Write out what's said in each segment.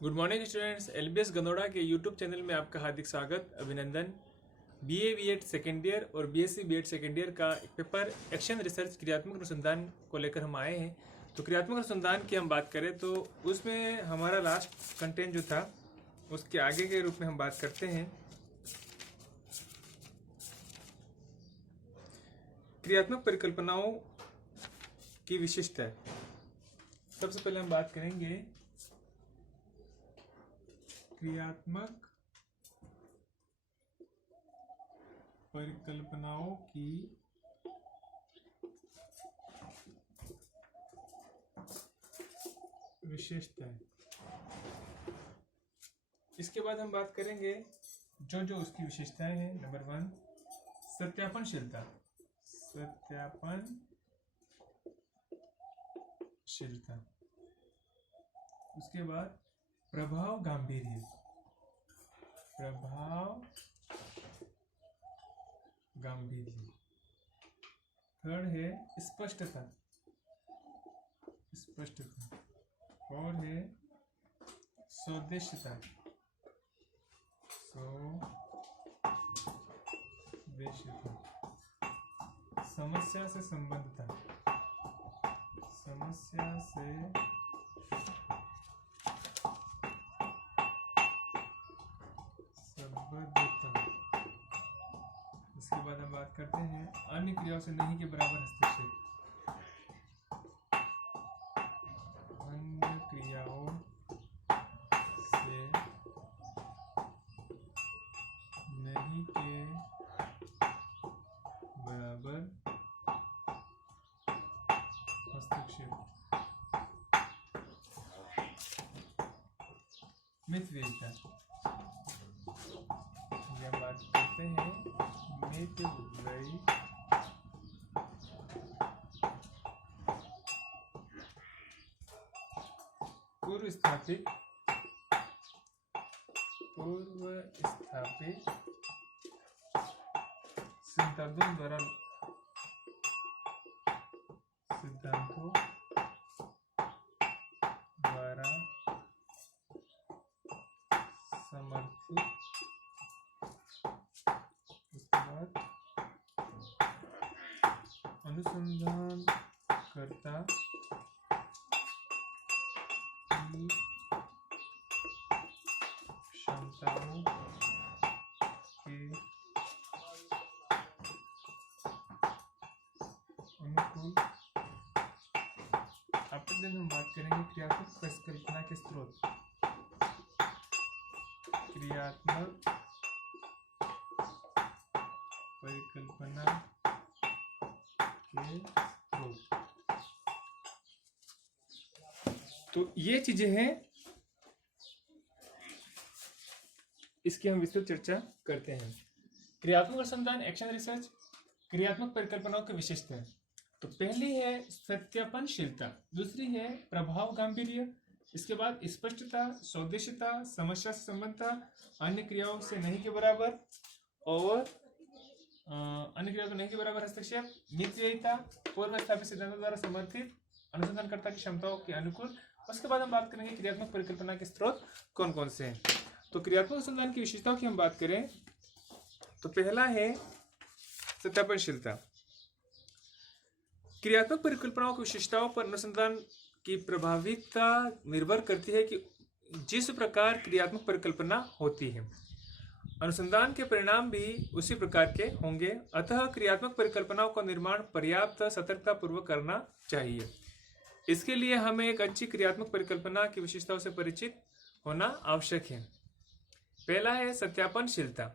Good morning students. LBS Ganoda के YouTube channel में आपका हार्दिक स्वागत, अभिनंदन। बीए बीएड सेकेंड ईयर और बीएससी बीएड सेकेंड ईयर का एक पेपर एक्शन रिसर्च क्रियात्मक अनुसंधान को लेकर हम आए हैं। तो क्रियात्मक अनुसंधान की हम बात करें तो उसमें हमारा लास्ट कंटेंट जो था उसके आगे के रूप में हम बात करते हैं। क्रियात्मक परिकल्पनाओं की विशेषता। सबसे पहले हम बात करेंगे क्रियात्मक परिकल्पनाओं की विशेषताएं। इसके बाद हम बात करेंगे जो उसकी विशेषताएं हैं। नंबर 1, सत्यापनशीलता। उसके बाद प्रभाव गांभीर्य। थर्ड है स्पष्टता। और है स्वदेशिता। समस्या से संबद्धता। इसके बाद हम बात करते हैं अन्य क्रियाओं से नहीं के बराबर हस्तक्षेप। अन्य क्रियाओं से नहीं के बराबर हस्तक्षेप। मितव्ययिता। हम बात करते हैं मितव्ययी पूर्व स्थापित सिद्धांतों द्वारा समर्थित। उसके बाद अनुसंधानकर्ता की क्षमताओं के अनुकूल। आपके दिन हम बात करेंगे क्रियात्मक परिकल्पना के स्रोत। क्रियात्मक परिकल्पना के स्रोत। तो ये चीजें हैं, इसकी हम विस्तृत चर्चा करते हैं। क्रियात्मक अनुसंधान एक्शन रिसर्च क्रियात्मक परिकल्पनाओं की विशेषताएं। तो पहली है सत्यापनशीलता, दूसरी है प्रभाव गांभीर्य, इसके बाद स्पष्टता, स्वदेशिता, समस्या से संबद्धता, अन्य क्रियाओं से नहीं के बराबर और अन्य क्रियाओं को नहीं के बराबर हस्तक्षेप, मितव्ययिता, पूर्व स्थापित सिद्धांतों द्वारा समर्थित, अनुसंधानकर्ता की क्षमताओं के अनुकूल। उसके बाद हम बात करेंगे क्रियात्मक परिकल्पना के स्रोत कौन कौन से हैं। तो क्रियात्मक अनुसंधान की विशेषताओं की हम बात करें तो पहला है सत्यापनशीलता। क्रियात्मक परिकल्पनाओं की विशेषताओं पर अनुसंधान की प्रभाविता निर्भर करती है कि जिस प्रकार क्रियात्मक परिकल्पना होती है, अनुसंधान के परिणाम भी उसी प्रकार के होंगे। अतः क्रियात्मक परिकल्पनाओं का निर्माण पर्याप्त सतर्कता पूर्वक करना चाहिए। इसके लिए हमें एक अच्छी क्रियात्मक परिकल्पना की विशेषताओं से परिचित होना आवश्यक है। पहला है सत्यापनशीलता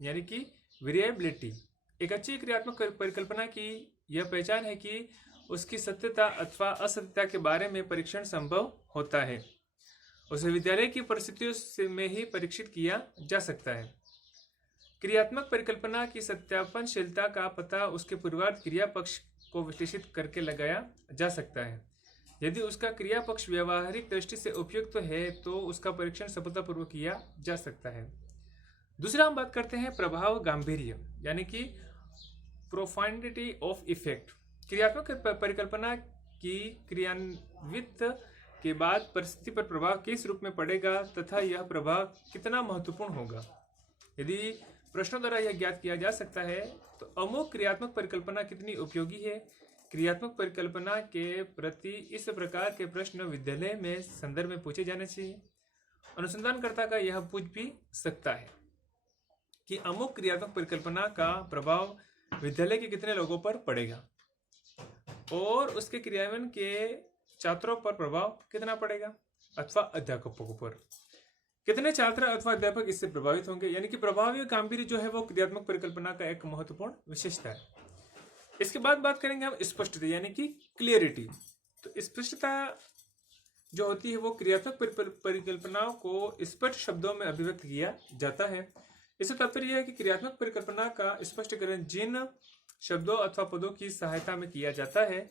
यानी कि वेरिएबिलिटी। एक अच्छी क्रियात्मक परिकल्पना की यह पहचान है कि उसकी सत्यता अथवा असत्यता के बारे में परीक्षण संभव होता है। उसे विद्यालय की परिस्थितियों में ही परीक्षित किया जा सकता है। क्रियात्मक परिकल्पना की सत्यापनशीलता का पता उसके पूर्वार्ध क्रिया पक्ष को विश्लेषित करके लगाया जा सकता है। यदि उसका क्रिया पक्ष व्यवहारिक दृष्टि से उपयुक्त है तो उसका परीक्षण सफलतापूर्वक किया जा सकता है। दूसरा हम बात करते हैं प्रभाव गांभीर्य यानी कि प्रोफाइंडिटी ऑफ इफेक्ट। क्रियात्मक परिकल्पना की क्रियान्वित के बाद परिस्थिति पर प्रभाव किस रूप में पड़ेगा तथा यह प्रभाव कितना महत्वपूर्ण होगा। यदि प्रश्नों द्वारा यह ज्ञात किया जा सकता है तो अमुक क्रियात्मक परिकल्पना कितनी उपयोगी है। क्रियात्मक परिकल्पना के प्रति इस प्रकार के प्रश्न विद्यालय में संदर्भ में पूछे जाने चाहिए। अनुसंधानकर्ता का यह पूछ भी सकता है कि अमुक क्रियात्मक परिकल्पना का प्रभाव विद्यालय के कितने लोगों पर पड़ेगा और उसके क्रियान्वयन के छात्रों पर प्रभाव कितना पड़ेगा अथवा अध्यापकों पर कितने छात्र अथवा अध्यापक इससे प्रभावित होंगे। यानी कि प्रभावी गंभीर जो है वो क्रियात्मक परिकल्पना का एक महत्वपूर्ण विशेषता है। इसके बाद बात करेंगे हम स्पष्टता यानी कि क्लियरिटी। तो स्पष्टता जो होती है वो क्रियात्मक परिकल्पनाओं को स्पष्ट शब्दों में अभिव्यक्त किया जाता है। इससे तात्पर्य यह है कि क्रियात्मक परिकल्पना का स्पष्टीकरण जिन शब्दों अथवा पदों की सहायता में किया जाता है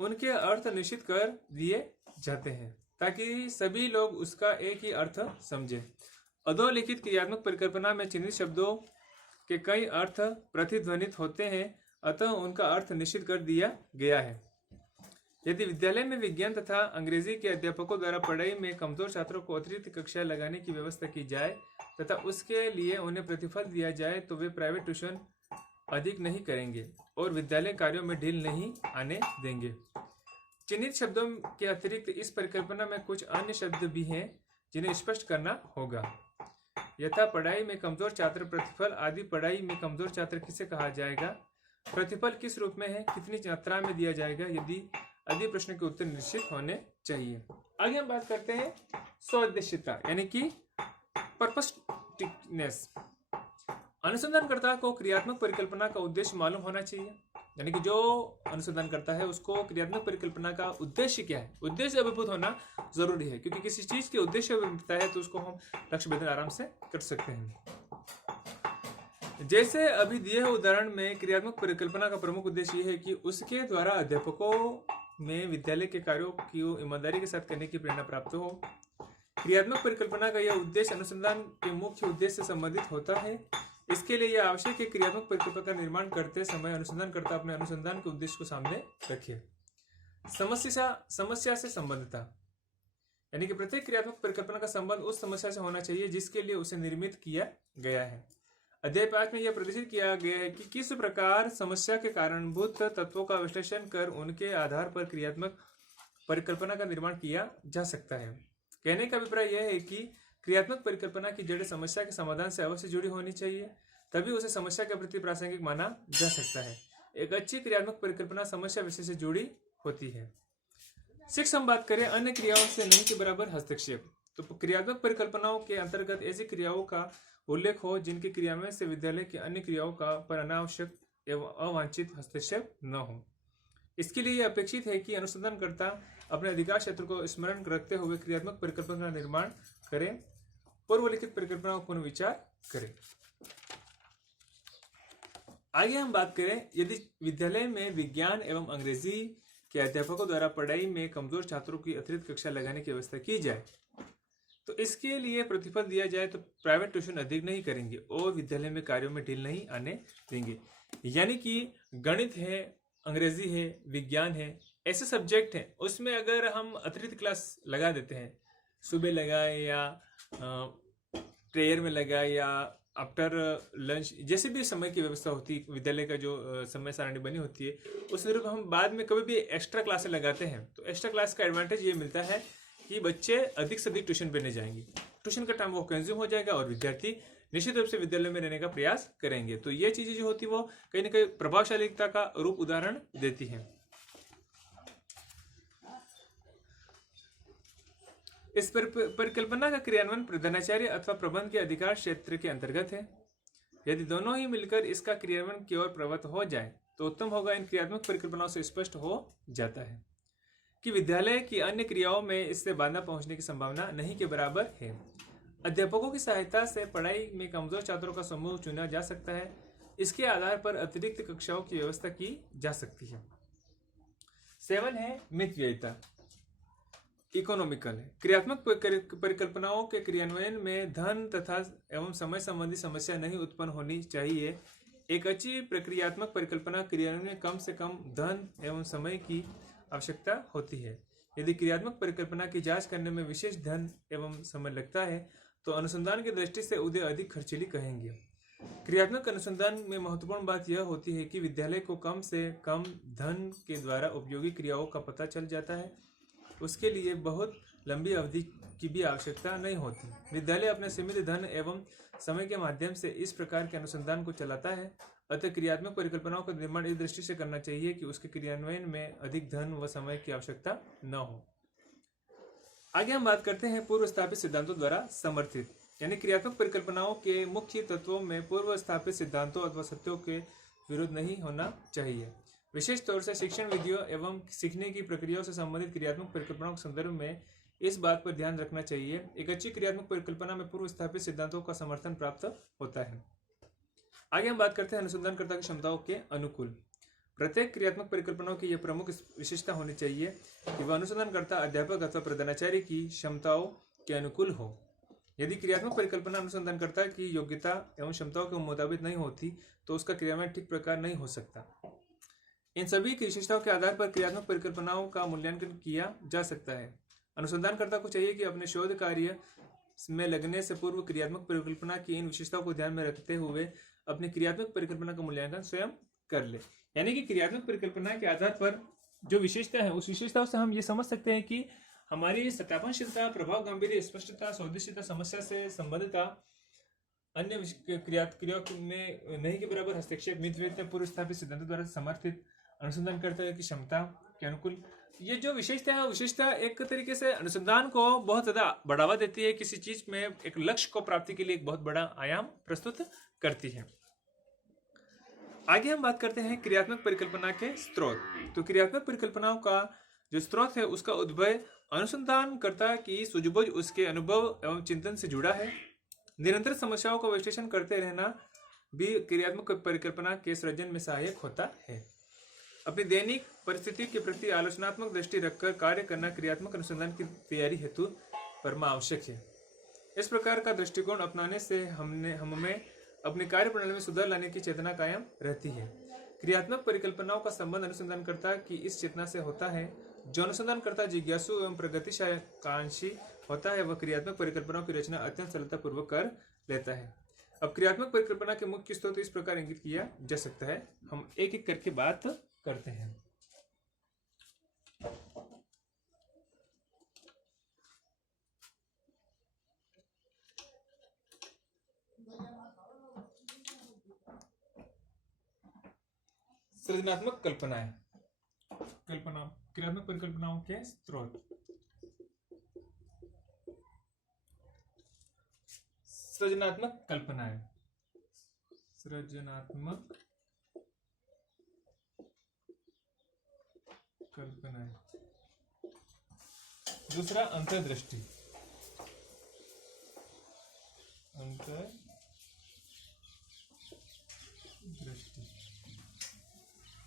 उनके अर्थ निश्चित कर दिए जाते हैं ताकि सभी लोग उसका एक ही अर्थ समझें। अधोलिखित क्रियात्मक परिकल्पना में चिन्हित शब्दों के कई अर्थ प्रतिध्वनित होते हैं, अतः उनका अर्थ निश्चित कर दिया गया है। यदि विद्यालय में विज्ञान तथा अंग्रेजी के अध्यापकों द्वारा पढ़ाई में कमजोर छात्रों को अतिरिक्त कक्षा लगाने की व्यवस्था की जाए तथा उसके लिए उन्हें प्रतिफल दिया जाए तो वे प्राइवेट ट्यूशन अधिक नहीं करेंगे और विद्यालय कार्यों में ढील नहीं आने देंगे। चिन्हित शब्दों के अतिरिक्त इस परिकल्पना में कुछ अन्य शब्द भी हैं जिन्हें स्पष्ट करना होगा। यथा पढ़ाई में कमजोर छात्र, प्रतिफल आदि। पढ़ाई में कमजोर छात्र किसे कहा जाएगा, प्रतिफल किस रूप में है, कितनी मात्रा में दिया जाएगा, यदि आदि प्रश्न के उत्तर निश्चित होने चाहिए। आगे हम बात करते हैं स्वउद्देश्यता यानी कि पर्पसनेस। अनुसंधानकर्ता को क्रियात्मक परिकल्पना का उद्देश्य मालूम होना चाहिए। यानी कि जो अनुसंधान करता है उसको क्रियात्मक परिकल्पना का उद्देश्य क्या है, उद्देश्य अभिभूत होना जरूरी है, क्योंकि किसी चीज के उद्देश्य अभिभूतता है तो उसको हम लक्ष्य भेदन आराम से कर सकते हैं। जैसे अभी दिए हुए उदाहरण में क्रियात्मक परिकल्पना का प्रमुख उद्देश्य यह है कि उसके द्वारा अध्यापकों में विद्यालय के कार्यों की ईमानदारी के साथ करने की प्रेरणा प्राप्त हो। क्रियात्मक परिकल्पना का यह उद्देश्य अनुसंधान के मुख्य उद्देश्य से संबंधित होता है। इसके लिए यह आवश्यक है क्रियात्मक परिकल्पना का निर्माण करते समय अनुसंधानकर्ता अपने अनुसंधान के उद्देश्य को सामने रखे। समस्या से संबद्धता यानी कि प्रत्येक क्रियात्मक परिकल्पना का संबंध उस समस्या से होना चाहिए जिसके लिए उसे निर्मित किया गया है। अध्याय 5 में यह प्रदर्शित किया गया है कि किस प्रकार समस्या के कारणभूत तत्वों का विश्लेषण कर उनके आधार पर क्रियात्मक परिकल्पना का निर्माण किया जा सकता है। कहने का अभिप्राय यह है कि क्रियात्मक परिकल्पना की जड़ समस्या के समाधान से अवश्य जुड़ी होनी चाहिए, तभी उसे समस्या के प्रति प्रासंगिक माना जा सकता है। एक अच्छी क्रियात्मक परिकल्पना समस्या विषय से जुड़ी होती है। 6 हम बात करें अन्य क्रियाओं से नहीं के बराबर हस्तक्षेप। तो क्रियात्मक परिकल्पनाओं के अंतर्गत ऐसी क्रियाओं का उल्लेख हो जिनके क्रियान्वयन से विद्यालय की अन्य क्रियाओं का पर अनावश्यक एवं अवांछित हस्तक्षेप न हो। इसके लिए यह अपेक्षित है कि अनुसंधानकर्ता अपने अधिकार क्षेत्र को स्मरण रखते हुए क्रियात्मक परिकल्पना का निर्माण करें, पूर्वलिखित परिकल्पना को पुनर्विचार करें। आगे हम बात करें यदि विद्यालय में विज्ञान एवं अंग्रेजी के अध्यापकों द्वारा पढ़ाई में कमजोर छात्रों की अतिरिक्त कक्षा लगाने की व्यवस्था की जाए तो इसके लिए प्रतिफल दिया जाए तो प्राइवेट ट्यूशन अधिक नहीं करेंगे और विद्यालय में कार्यों में ढील नहीं आने देंगे। यानी कि गणित है, अंग्रेजी है, विज्ञान है, ऐसे सब्जेक्ट हैं उसमें अगर हम अतिरिक्त क्लास लगा देते हैं, सुबह लगाए या प्रेयर में लगाए या आफ्टर लंच, जैसे भी समय की व्यवस्था होती है, विद्यालय का जो समय सारणी बनी होती है उस रूप हम बाद में कभी भी एक्स्ट्रा क्लासें लगाते हैं तो एक्स्ट्रा क्लास का एडवांटेज ये मिलता है कि बच्चे अधिक से अधिक ट्यूशन पे जाएंगे, ट्यूशन का टाइम वो कंज्यूम हो जाएगा और विद्यार्थी निश्चित रूप से विद्यालय में रहने का प्रयास करेंगे। तो ये चीजें जो होती है वो कहीं ना कहीं प्रभावशालीता का रूप उदाहरण देती हैं। इस परिकल्पना का क्रियान्वयन प्रधानाचार्य अथवा प्रबंध के अधिकार क्षेत्र के अंतर्गत है। यदि दोनों ही मिलकर इसका क्रियान्वयन की ओर प्रवृत्त हो जाए तो उत्तम होगा। इन क्रियात्मक परिकल्पनाओं से स्पष्ट हो जाता है कि विद्यालय की अन्य क्रियाओं में इससे बाधा पहुंचने की संभावना नहीं के बराबर है। अध्यापकों की सहायता से पढ़ाई में कमजोर छात्रों का समूह चुना जा सकता है। इसके आधार पर अतिरिक्त कक्षाओं की व्यवस्था की जा सकती है। 7 है मितव्ययिता, इकोनॉमिकल है। क्रियात्मक परिकल्पनाओं के क्रियान्वयन में धन तथा एवं समय संबंधी समस्या नहीं उत्पन्न होनी चाहिए। एक अच्छी प्रक्रियात्मक परिकल्पना क्रियान्वयन में कम से कम धन एवं समय की आवश्यकता होती है, यदि क्रियात्मक परिकल्पना की जांच करने में विशेष धन एवं समय लगता है तो अनुसंधान की दृष्टि से उन्हें अधिक खर्चीली कहेंगे। क्रियात्मक अनुसंधान में महत्वपूर्ण बात यह होती है कि विद्यालय को कम से कम धन के द्वारा उपयोगी क्रियाओं का पता चल जाता है। उसके लिए बहुत लंबी अवधि की भी आवश्यकता नहीं होती। विद्यालय अपने सीमित धन एवं समय के माध्यम से इस प्रकार के अनुसंधान को चलाता है। अतः क्रियात्मक परिकल्पनाओं का निर्माण इस दृष्टि से करना चाहिए कि उसके क्रियान्वयन में अधिक धन व समय की आवश्यकता न हो। आगे हम बात करते हैं पूर्व स्थापित सिद्धांतों द्वारा समर्थित, यानी क्रियात्मक परिकल्पनाओं के मुख्य तत्वों में पूर्व स्थापित सिद्धांतों अथवा सत्यों के विरोध नहीं होना चाहिए। विशेष तौर से शिक्षण विधियों एवं सीखने की प्रक्रियाओं से संबंधित क्रियात्मक परिकल्पनाओं के संदर्भ में इस बात पर ध्यान रखना चाहिए। एक अच्छी क्रियात्मक परिकल्पना में पूर्व स्थापित सिद्धांतों का समर्थन प्राप्त होता है। आगे हम बात करते हैं अनुसंधानकर्ता की क्षमताओं के अनुकूल। प्रत्येक क्रियात्मक परिकल्पनाओं की यह प्रमुख विशेषता होनी चाहिए कि वह अनुसंधानकर्ता, अध्यापक अथवा प्रधानाचार्य की क्षमताओं के अनुकूल हो। यदि क्रियात्मक परिकल्पना अनुसंधानकर्ता की योग्यता एवं क्षमताओं के मुताबिक नहीं होती तो उसका क्रियान्वयन ठीक प्रकार नहीं हो सकता। इन सभी की विशेषताओं के आधार पर क्रियात्मक परिकल्पनाओं का मूल्यांकन किया जा सकता है। अनुसंधानकर्ता को चाहिए कि अपने शोध कार्य में लगने से पूर्व क्रियात्मक परिकल्पना की इन विशेषताओं को ध्यान में रखते हुए अपनी क्रियात्मक परिकल्पना का मूल्यांकन स्वयं कर ले। यानी कि क्रियात्मक परिकल्पना के आधार पर जो विशेषता है उस विशेषताओं से हम ये समझ सकते हैं कि हमारी सत्यापनशीलता, प्रभाव गांभीर्य, स्पष्टता, सौदेशीलता, समस्या से संबद्धता, अन्य क्रियाओं में नहीं के बराबर हस्तक्षेप, मितव्ययिता, पूर्व स्थापित सिद्धांतों द्वारा समर्थित, अनुसंधानकर्ता की क्षमता के अनुकूल, ये जो विशेषता है विशेषता एक तरीके से अनुसंधान को बहुत ज्यादा बढ़ावा देती है। किसी चीज में एक लक्ष्य को प्राप्ति के लिए एक बहुत बड़ा आयाम प्रस्तुत करती है। आगे हम बात करते हैं क्रियात्मक परिकल्पना के स्रोत। तो क्रियात्मक परिकल्पनाओं का जो स्रोत है उसका उद्भव अनुसंधानकर्ता की सूझबूझ, उसके अनुभव एवं चिंतन से जुड़ा है। निरंतर समस्याओं का विश्लेषण करते रहना भी क्रियात्मक परिकल्पना के सृजन में सहायक होता है। अपनी दैनिक परिस्थिति के प्रति आलोचनात्मक दृष्टि रखकर कार्य करना क्रियात्मक अनुसंधान की तैयारी हेतु परम आवश्यक है। इस प्रकार का दृष्टिकोण अपनाने से हमें अपनी कार्य प्रणाली में सुधार लाने की चेतना कायम रहती है। क्रियात्मक परिकल्पनाओं का संबंध अनुसंधानकर्ता की इस चेतना से होता है। जो अनुसंधानकर्ता जिज्ञासु एवं प्रगतिशाली होता है वह क्रियात्मक परिकल्पनाओं की रचना अत्यंत सरलतापूर्वक कर लेता है। अब क्रियात्मक परिकल्पना के मुख्य स्रोत इस प्रकार इंगित किया जा सकता है। हम एक एक करके बात करते हैं। सृजनात्मक क्रियात्मक परिकल्पनाओं के स्रोत। सृजनात्मक कल्पनाएं। दूसरा अंतर्दृष्टि।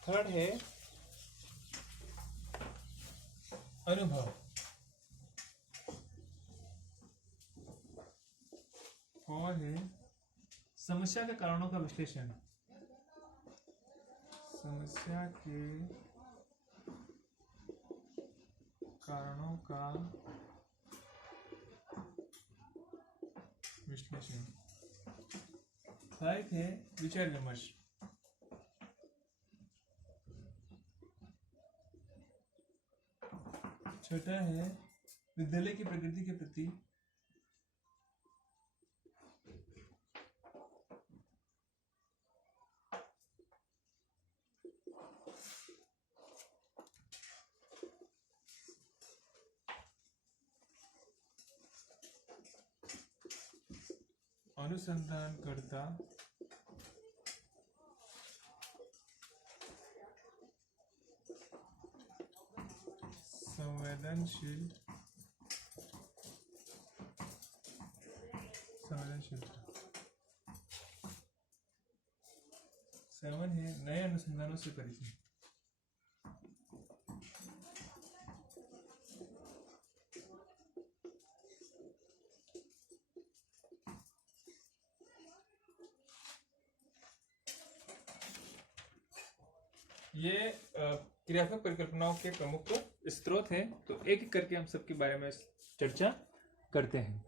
थर्ड है अनुभव। और है समस्या के कारणों का विश्लेषण। समस्या के कारणों का विश्लेषण। फाइव है विचार विमर्श। छठा है विद्यालय की प्रकृति के प्रति अनुसंधानकर्ता संवेदनशीलता। 7 है नए अनुसंधानों से परिचय। ये क्रियात्मक परिकल्पनाओं के प्रमुख स्रोत हैं, तो एक एक करके हम सबके बारे में चर्चा करते हैं।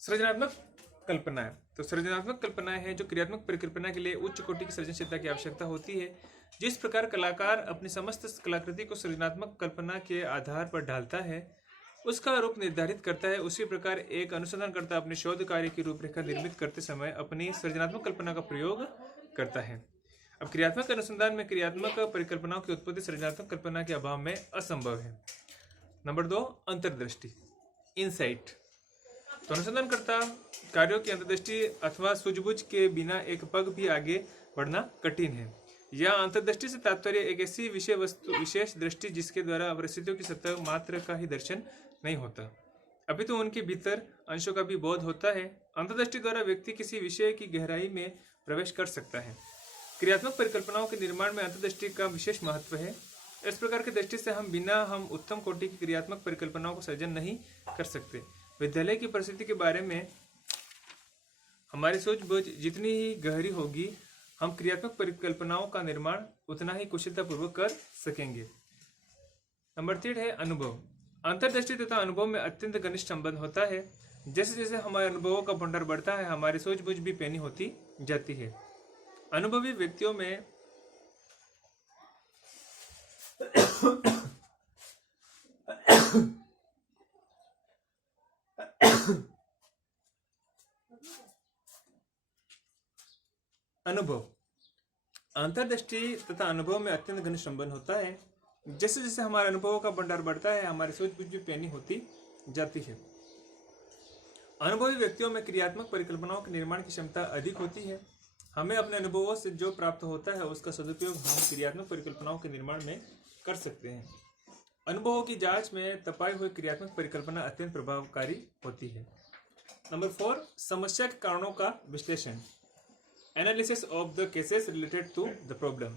सृजनात्मक कल्पनाएं। तो सृजनात्मक कल्पनाएं हैं जो क्रियात्मक परिकल्पना के लिए उच्च कोटि की सृजनशीलता की आवश्यकता होती है। जिस प्रकार कलाकार अपनी समस्त कलाकृति को सृजनात्मक कल्पना के आधार पर ढालता है, उसका रूप निर्धारित करता है, उसी प्रकार एक अनुसंधानकर्ता अपने शोध कार्य की रूपरेखा निर्मित करते समय अपनी सृजनात्मक कल्पना का प्रयोग करता है। अब क्रियात्मक अनुसंधान में क्रियात्मक परिकल्पनाओं की उत्पत्ति सृजनात्मक कल्पना के अभाव में असंभव है। नंबर 2, अंतर्दृष्टि, इनसाइट। तो अनुसंधानकर्ता कार्यों की अंतर्दृष्टि अथवा सूझबूझ के बिना एक पग भी आगे बढ़ना कठिन है। यह अंतर्दृष्टि से तात्पर्य एक ऐसी विषय वस्तु विशेष दृष्टि जिसके द्वारा परिस्थितियों की सतह मात्र का ही दर्शन नहीं होता, अभी तो उनके भीतर अंशों का भी बोध होता है। अंतर्दृष्टि द्वारा व्यक्ति किसी विषय की गहराई में प्रवेश कर सकता है। क्रियात्मक परिकल्पनाओं के निर्माण में अंतर्दृष्टि का विशेष महत्व है। इस प्रकार की दृष्टि से हम उत्तम कोटि की क्रियात्मक परिकल्पनाओं को सृजन नहीं कर सकते। विद्यालय की परिस्थिति के बारे में हमारी सूझबूझ जितनी ही गहरी होगी, हम क्रियात्मक परिकल्पनाओं का निर्माण उतना ही कुशलतापूर्वक कर सकेंगे। नंबर 3 है अनुभव। अंतर्दृष्टि तथा अनुभव में अत्यंत घनिष्ठ संबंध होता है। जैसे जैसे हमारे अनुभवों का भंडार बढ़ता है, हमारी सूझबूझ भी पैनी होती जाती है। अनुभवी व्यक्तियों में अनुभव, अंतर्दृष्टि तथा अनुभव में अत्यंत घनिष्ठ संबंध होता है। जैसे जैसे हमारे अनुभवों का भंडार बढ़ता है, हमारी सूझबूझ भी पैनी होती जाती है। अनुभवी व्यक्तियों में क्रियात्मक परिकल्पनाओं के निर्माण की क्षमता अधिक होती है। हमें अपने अनुभवों से जो प्राप्त होता है उसका सदुपयोग हम क्रियात्मक परिकल्पनाओं के निर्माण में कर सकते हैं। अनुभवों की जांच में तपाई हुई क्रियात्मक परिकल्पना अत्यंत प्रभावकारी होती है। नंबर 4, समस्या के कारणों का विश्लेषण, analysis of the cases related to the problem.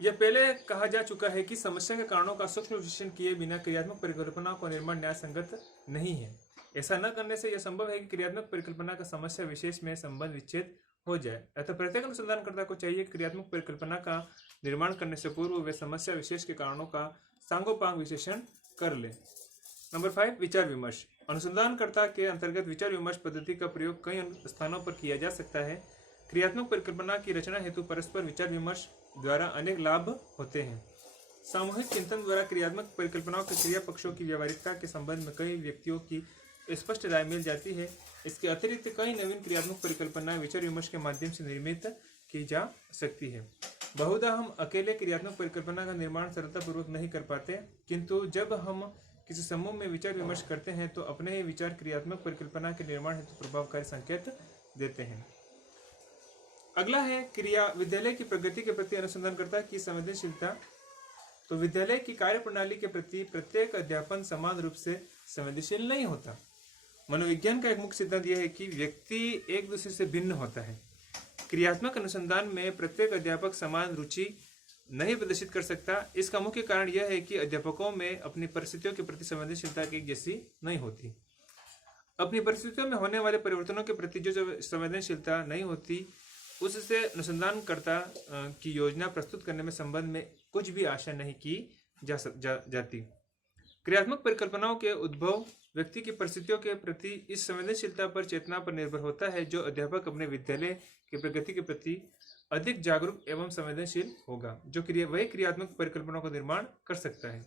यह पहले कहा जा चुका है कि समस्या के कारणों का सूक्ष्म विश्लेषण किए बिना क्रियात्मक परिकल्पना का निर्माण न्याय संगत नहीं है। ऐसा न करने से यह संभव है कि क्रियात्मक परिकल्पना का समस्या विशेष में संबंध विच्छेद हो जाए। अतः प्रत्येक अनुसंधानकर्ता को चाहिए क्रियात्मक परिकल्पना का निर्माण करने से पूर्व वे समस्या विशेष के कारणों का सांगोपांग विश्लेषण कर ले। नंबर 5, विचार विमर्श। अनुसंधानकर्ता के अंतर्गत विचार विमर्श पद्धति का प्रयोग कई स्थानों पर किया जा सकता है। क्रियात्मक परिकल्पना की रचना हेतु परस्पर विचार विमर्श द्वारा अनेक लाभ होते हैं। सामूहिक चिंतन द्वारा क्रियात्मक परिकल्पनाओं के क्रिया पक्षों की व्यवहारिकता के संबंध में कई व्यक्तियों की स्पष्ट राय मिल जाती है। इसके अतिरिक्त कई नवीन क्रियात्मक परिकल्पनाएं विचार विमर्श के माध्यम से निर्मित की जा सकती है। बहुधा हम अकेले क्रियात्मक परिकल्पना का निर्माण सरलतापूर्वक नहीं कर पाते, किंतु जब हम किसी समूह में विचार विमर्श करते हैं तो अपने ही विचार क्रियात्मक परिकल्पना के निर्माण हेतु प्रभावकारी संकेत देते हैं। अगला है क्रिया विद्यालय की प्रगति के प्रति अनुसंधानकर्ता की संवेदनशीलता। तो विद्यालय की कार्यप्रणाली के प्रति प्रत्येक अध्यापन समान रूप से संवेदनशील नहीं होता। मनोविज्ञान का एक मुख्य सिद्धांत यह है कि व्यक्ति एक दूसरे से भिन्न होता है। क्रियात्मक अनुसंधान में प्रत्येक अध्यापक समान रुचि नहीं प्रदर्शित कर सकता। इसका मुख्य कारण यह है कि अध्यापकों में अपनी परिस्थितियों के प्रति संवेदनशीलता एक जैसी नहीं होती। अपनी परिस्थितियों में होने वाले परिवर्तनों के प्रति जो संवेदनशीलता नहीं होती, उससे अनुसंधानकर्ता की योजना प्रस्तुत करने में संबंध में कुछ भी आशा नहीं की जाती। क्रियात्मक परिकल्पनाओं के उद्भव व्यक्ति की परिस्थितियों के प्रति इस संवेदनशीलता पर चेतना पर निर्भर होता है, जो अध्यापक अपने विद्यालय की प्रगति के प्रति अधिक जागरूक एवं संवेदनशील होगा, जो वही क्रियात्मक परिकल्पनाओं का निर्माण कर सकता है।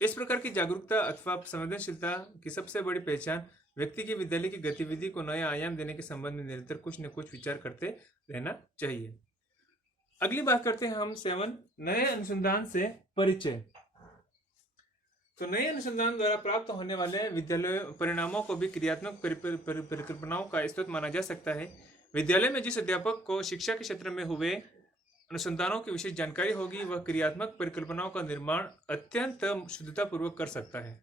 इस प्रकार की जागरूकता अथवा संवेदनशीलता की सबसे बड़ी पहचान व्यक्ति की विद्यालय की गतिविधि को नया आयाम देने के संबंध में निरंतर कुछ न कुछ विचार करते रहना चाहिए। अगली बात करते हैं हम 7, नए अनुसंधान से परिचय। तो नए अनुसंधान द्वारा प्राप्त होने वाले विद्यालय परिणामों को भी क्रियात्मक परिकल्पनाओं का स्रोत माना जा सकता है। विद्यालय में जिस अध्यापक को शिक्षा के क्षेत्र में हुए अनुसंधानों की विशेष जानकारी होगी, वह क्रियात्मक परिकल्पनाओं का निर्माण अत्यंत शुद्धतापूर्वक कर सकता है।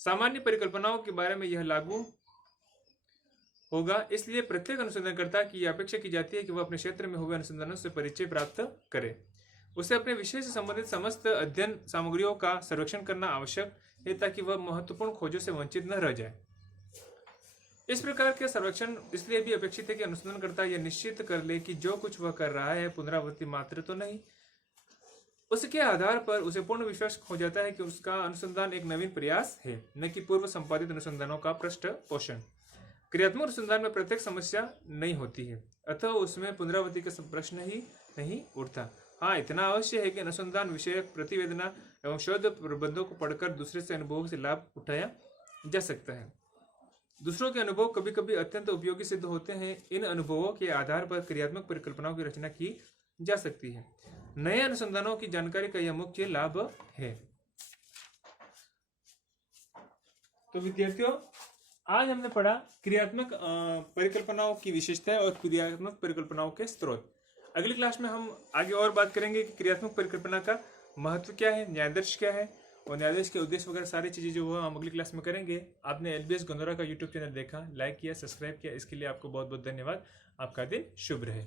सामान्य परिकल्पनाओं के बारे में यह लागू होगा, इसलिए प्रत्येक अनुसंधानकर्ता की अपेक्षा की जाती है कि वह अपने क्षेत्र में हुए अनुसंधानों से परिचय प्राप्त करे। उसे अपने विषय से संबंधित समस्त अध्ययन सामग्रियों का सर्वेक्षण करना आवश्यक है, ताकि वह महत्वपूर्ण खोजों से वंचित न रह जाए। इस प्रकार के सर्वेक्षण इसलिए भी अपेक्षित है कि अनुसंधानकर्ता यह निश्चित कर ले कि जो कुछ वह कर रहा है पुनरावृत्ति मात्र तो नहीं। उसके आधार पर उसे पूर्ण विश्वास हो जाता है कि उसका अनुसंधान एक नवीन प्रयास है, न कि पूर्व संपादित अनुसंधानों का पृष्ठ पोषण। क्रियात्मक अनुसंधान में प्रत्येक समस्या नहीं होती है, अतः उसमें पुनरावृत्ति का प्रश्न ही नहीं उठता। हाँ, इतना अवश्य है कि अनुसंधान विषयक प्रतिवेदना एवं शोध प्रबंधों को पढ़कर दूसरे से अनुभवों से लाभ उठाया जा सकता है। दूसरों के अनुभव कभी कभी अत्यंत उपयोगी सिद्ध होते हैं। इन अनुभवों के आधार पर क्रियात्मक परिकल्पनाओं की रचना की जा सकती है। नए अनुसंधानों की जानकारी का यह मुख्य लाभ है। तो विद्यार्थियों, आज हमने पढ़ा क्रियात्मक परिकल्पनाओं की विशेषताएं और क्रियात्मक परिकल्पनाओं के स्रोत। अगली क्लास में हम आगे और बात करेंगे कि क्रियात्मक परिकल्पना का महत्व क्या है, न्यायादर्श क्या है और न्यायाधीश के उद्देश्य वगैरह सारी चीजें जो हम अगली क्लास में करेंगे। आपने LBS गंधौरा का यूट्यूब चैनल देखा, लाइक किया, सब्सक्राइब किया, इसके लिए आपको बहुत बहुत धन्यवाद। आपका दिन शुभ रहे।